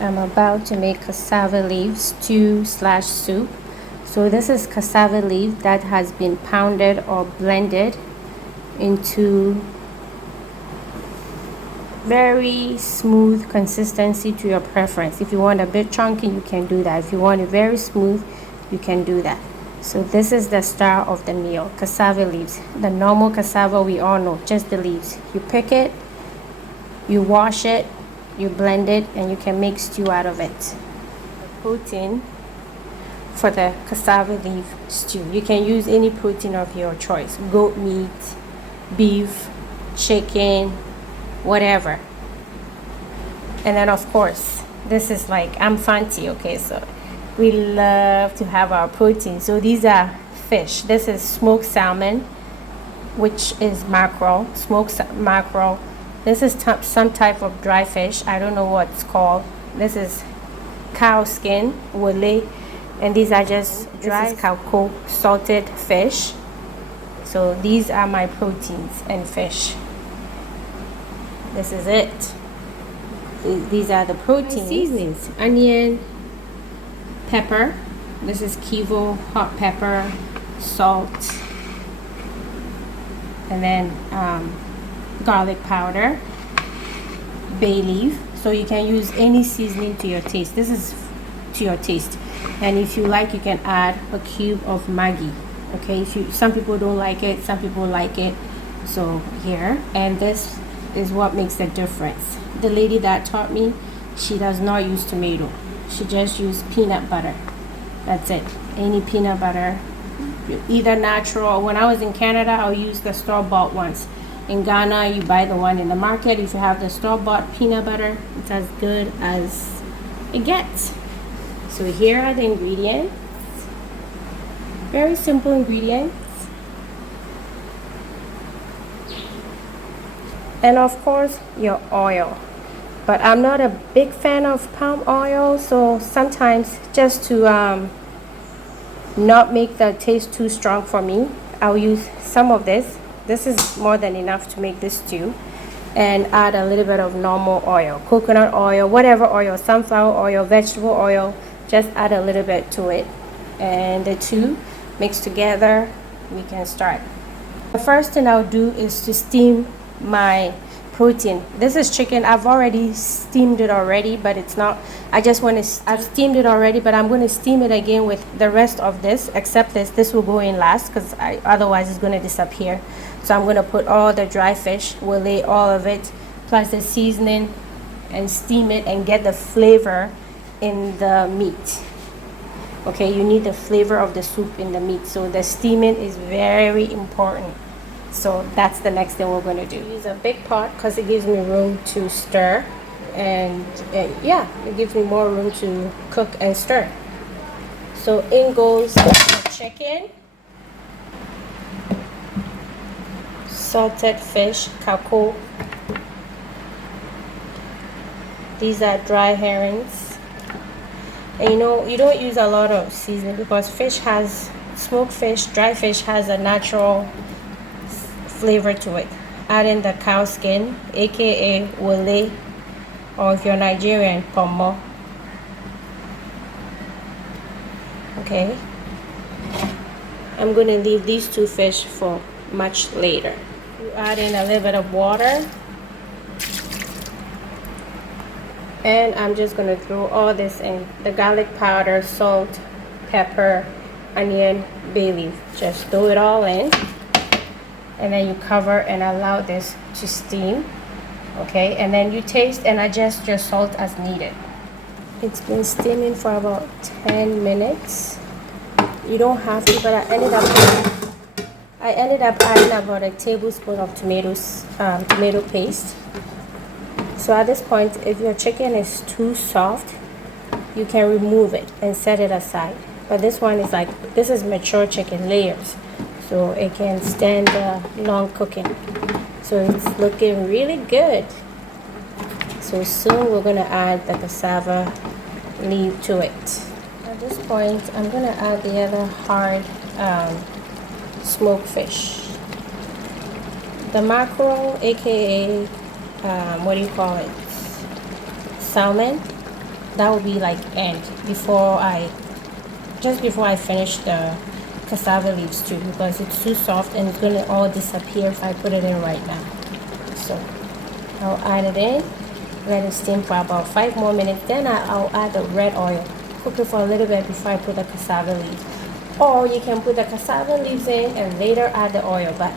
I'm about to make cassava leaf stew slash soup. So this is cassava leaf that has been pounded or blended into very smooth consistency to your preference. If you want a bit chunky, you can do that. If you want it very smooth, you can do that. So this is the star of the meal, cassava leaves. The normal cassava we all know, just the leaves. You pick it, you wash it, you blend it, and you can make stew out of it. The protein for the cassava leaf stew, you can use any protein of your choice: goat meat, beef, chicken, whatever. And then of course, this is like, I'm fancy, okay, so we love to have our protein. So these are fish. This is smoked salmon, which is mackerel, mackerel. This is some type of dry fish. I don't know what it's called. This is cow skin, wole, and these are just dry. This is cow salted fish. So these are my proteins and fish. This is it. These are the protein seasonings: onion, pepper. This is Kivo hot pepper, salt, and then garlic powder, bay leaf. So you can use any seasoning to your taste. This is to your taste, and if you like, you can add a cube of Maggi. Okay, some people don't like it, some people like it. So here, and this is what makes the difference. The lady that taught me, she does not use tomato. She just used peanut butter. That's it. Any peanut butter, either natural, or when I was in Canada, I'll use the store-bought ones. In Ghana, you buy the one in the market. If you have the store-bought peanut butter, it's as good as it gets. So here are the ingredients. Very simple ingredients. And of course, your oil. But I'm not a big fan of palm oil, so sometimes, just to not make the taste too strong for me, I'll use some of this. This is more than enough to make this stew. And add a little bit of normal oil, coconut oil, whatever oil, sunflower oil, vegetable oil, just add a little bit to it. And the two mixed together, we can start. The first thing I'll do is to steam my protein. This is chicken. I've already steamed it already, but it's not, I've steamed it already, but I'm going to steam it again with the rest of this, except this will go in last, because otherwise it's going to disappear. So I'm going to put all the dry fish, we'll lay all of it, plus the seasoning, and steam it and get the flavor in the meat. Okay, you need the flavor of the soup in the meat, so the steaming is very important. So that's the next thing we're going to do. Use a big pot because it gives me room to stir, and yeah, it gives me more room to cook and stir. So in goes the chicken, salted fish, kako. These are dry herrings. And you don't use a lot of seasoning because smoked fish, dry fish has a natural flavor to it. Add in the cow skin, aka wole, or if you're Nigerian, pomo. Okay, I'm going to leave these two fish for much later. You add in a little bit of water, and I'm just going to throw all this in: the garlic powder, salt, pepper, onion, bay leaf. Just throw it all in, and then you cover and allow this to steam. Okay, and then you taste and adjust your salt as needed. It's been steaming for about 10 minutes. You don't have to, but I ended up adding about a tablespoon of tomato paste. So at this point, if your chicken is too soft, you can remove it and set it aside. But this one is this is mature chicken, layers, so it can stand long cooking. So it's looking really good. So soon we're gonna add the cassava leaf to it. At this point, I'm gonna add the other hard smoked fish, the mackerel, aka what do you call it, salmon. that will be like end just before I finish the cassava leaves too, because it's too soft and it's gonna all disappear if I put it in right now. So I'll add it in, let it steam for about 5 more minutes, then I'll add the red oil, cook it for a little bit before I put the cassava leaves. Or you can put the cassava leaves in and later add the oil, but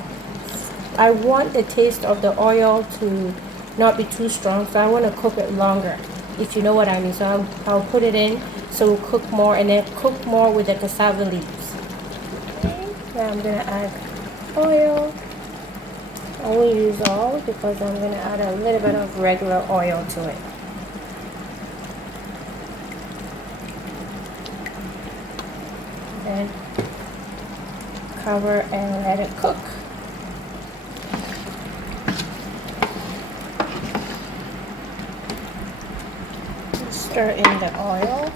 I want the taste of the oil to not be too strong, so I want to cook it longer, if you know what I mean. So I'll put it in so it'll cook more, and then cook more with the cassava leaves. Okay, now I'm going to add oil. I won't use all because I'm going to add a little bit of regular oil to it. And cover and let it cook. Stir in the oil.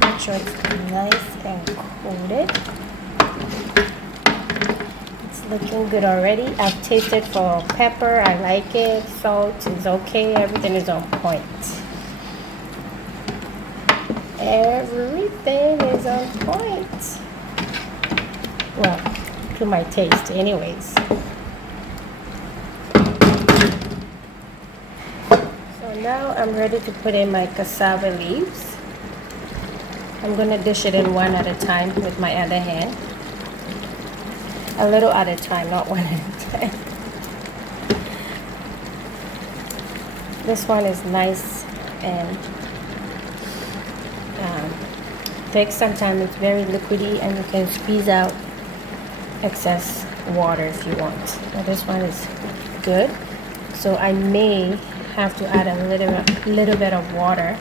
Make sure it's nice and coated. It's looking good already. I've tasted for pepper. I like it. Salt is okay. Everything is on point. Everything is on point. Well, to my taste anyways. So now I'm ready to put in my cassava leaves. I'm going to dish it in one at a time with my other hand. A little at a time, not one at a time. This one is nice and thick. Sometimes it's very liquidy and you can squeeze out excess water if you want. Now this one is good, so I may have to add a little bit of water,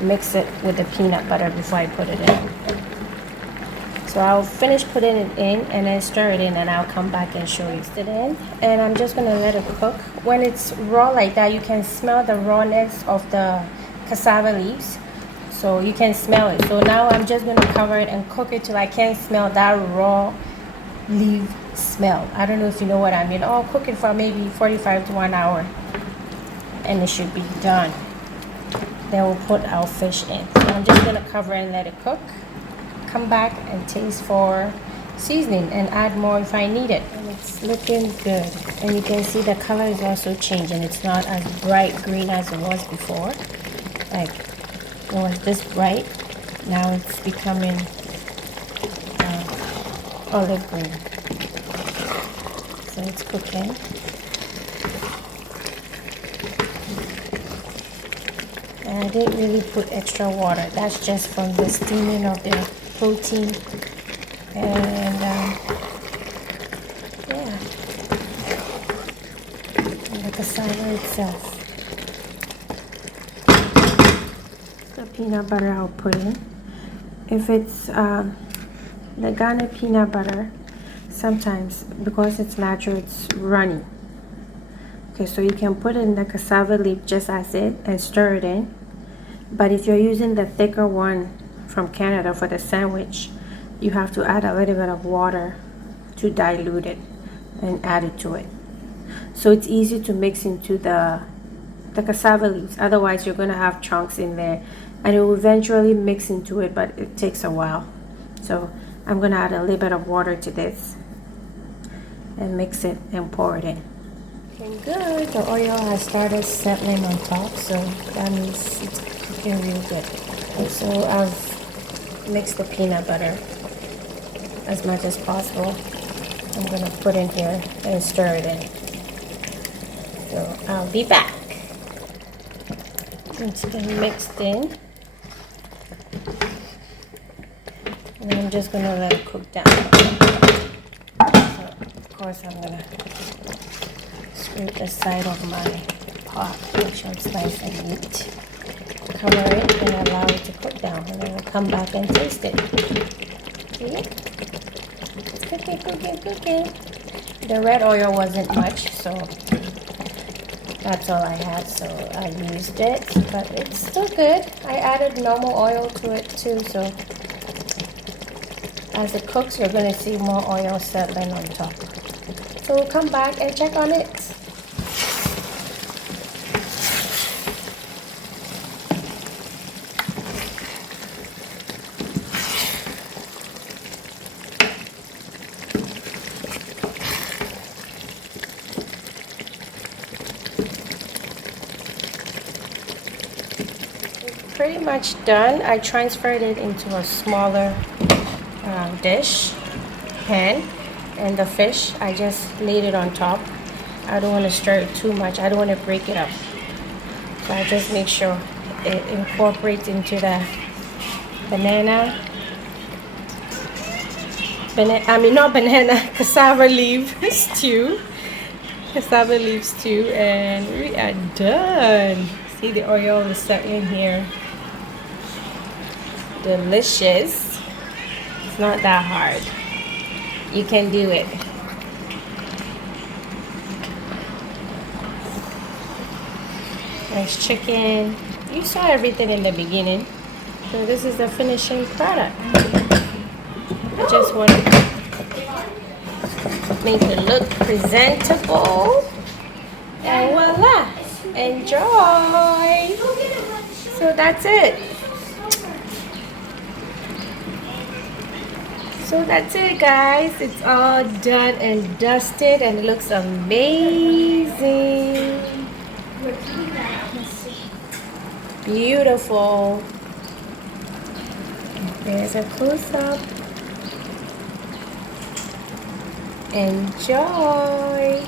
mix it with the peanut butter before I put it in. So I'll finish putting it in and then stir it in, and I'll come back and show you it in. And I'm just gonna let it cook. When it's raw like that, you can smell the rawness of the cassava leaves. So you can smell it. So now I'm just gonna cover it and cook it till I can smell that raw leaf smell. I don't know if you know what I mean. I'll cook it for maybe 45 to 1 hour and it should be done. Then we'll put our fish in. So I'm just gonna cover and let it cook. Come back and taste for seasoning and add more if I need it. And it's looking good. And you can see the color is also changing. It's not as bright green as it was before. Like it was this bright. Now it's becoming olive green. So it's cooking. And I didn't really put extra water. That's just from the steaming of the protein. And yeah, and the cassava itself. The peanut butter I'll put in. If it's the Ghana peanut butter, sometimes because it's natural, it's runny. Okay, so you can put in the cassava leaf just as it and stir it in. But if you're using the thicker one from Canada for the sandwich, you have to add a little bit of water to dilute it and add it to it. So it's easy to mix into the cassava leaves. Otherwise, you're gonna have chunks in there, and it will eventually mix into it, but it takes a while. So I'm gonna add a little bit of water to this and mix it and pour it in. Looking good. The oil has started settling on top, so that means it's cooking real good. So I've mixed the peanut butter as much as possible. I'm gonna put in here and stir it in. So I'll be back. It's been mixed in. And I'm just gonna let it cook down. So of course I'm gonna scrape the side of my pot, make sure it's nice and neat. Cover it and allow it to cook down, and then we'll come back and taste it. See? It's cooking, cooking, cooking. The red oil wasn't much, so that's all I had, so I used it, but it's still good. I added normal oil to it too, so as it cooks, you're going to see more oil settling on top. So we'll come back and check on it. pretty much done. I transferred it into a smaller dish pan, and the fish I just laid it on top. I don't want to stir it too much. I don't want to break it up, so I just make sure it incorporates into the cassava leaf stew. Cassava leaf stew, and we are done. See, the oil is settling here. Delicious. It's not that hard. You can do it. Nice chicken. You saw everything in the beginning. So this is the finishing product. I just want to make it look presentable. And voila! Enjoy! So that's it. So that's it, guys. It's all done and dusted, and it looks amazing. Beautiful. There's a close-up. Enjoy.